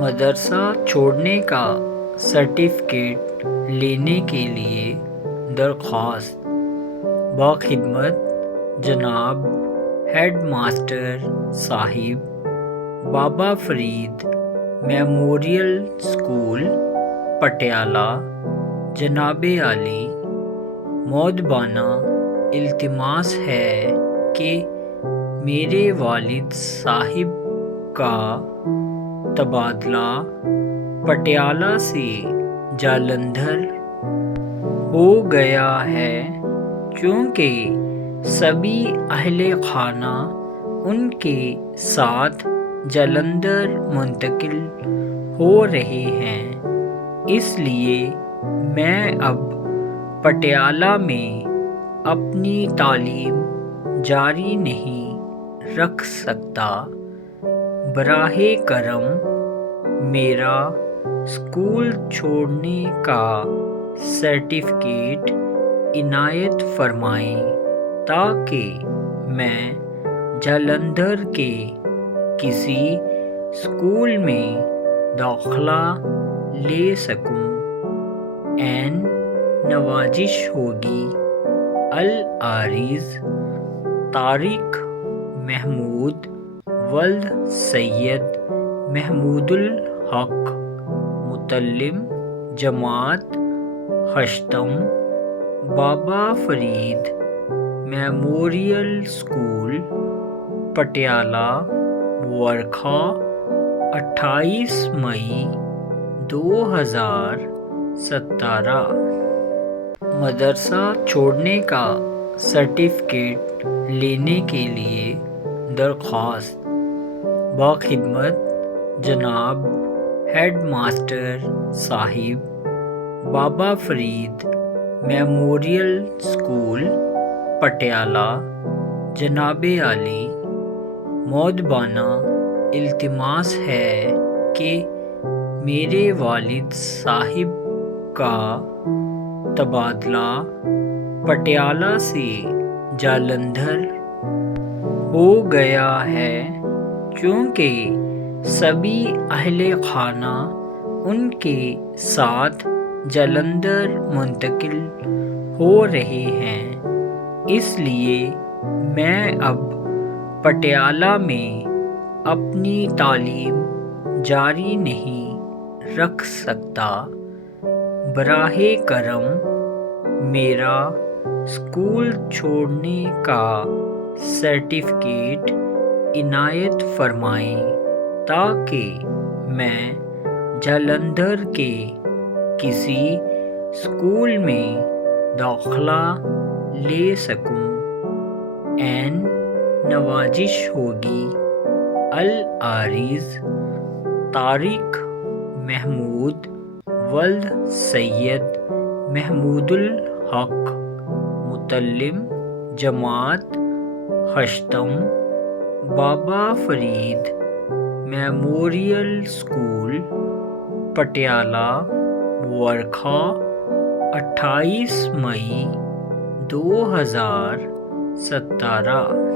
مدرسہ چھوڑنے کا سرٹیفکیٹ لینے کے لیے درخواست باخدمت جناب ہیڈ ماسٹر صاحب، بابا فرید میموریل اسکول پٹیالہ۔ جناب عالی، مؤدبانہ التماس ہے کہ میرے والد صاحب کا تبادلہ پٹیالہ سے جالندھر ہو گیا ہے، چونکہ سبھی اہل خانہ ان کے ساتھ جالندھر منتقل ہو رہے ہیں۔ اس لیے میں اب پٹیالہ میں اپنی تعلیم جاری نہیں رکھ سکتا۔ براہ کرم میرا اسکول چھوڑنے کا سرٹیفکیٹ عنایت فرمائیں تاکہ میں جالندھر کے کسی اسکول میں داخلہ لے سکوں۔ عین نوازش ہوگی۔ العریض طارق محمود ولد سید محمود الحق، متعلم جماعت ہشتم، بابا فرید میموریل اسکول پٹیالہ، ورکھا، 28 مئی 2017۔ مدرسہ چھوڑنے کا سرٹیفکیٹ لینے کے لیے درخواست باخدمت جناب ہیڈ ماسٹر صاحب، بابا فرید میموریل اسکول پٹیالہ۔ جناب عالی، مؤدبانہ التماس ہے کہ میرے والد صاحب کا تبادلہ پٹیالہ سے جالندھر ہو گیا ہے، چونکہ سبھی اہل خانہ ان کے ساتھ جالندھر منتقل ہو رہے ہیں۔ اس لیے میں اب پٹیالہ میں اپنی تعلیم جاری نہیں رکھ سکتا۔ براہ کرم میرا اسکول چھوڑنے کا سرٹیفکیٹ عنایت فرمائیں تاکہ میں جالندھر کے کسی اسکول میں داخلہ لے سکوں۔ عین نوازش ہوگی۔ العریض طارق محمود ولد سید محمود الحق، متعلم جماعت ہشتم، بابا فرید میموریل اسکول پٹیالہ، ورکھا، 28 مئی 2017۔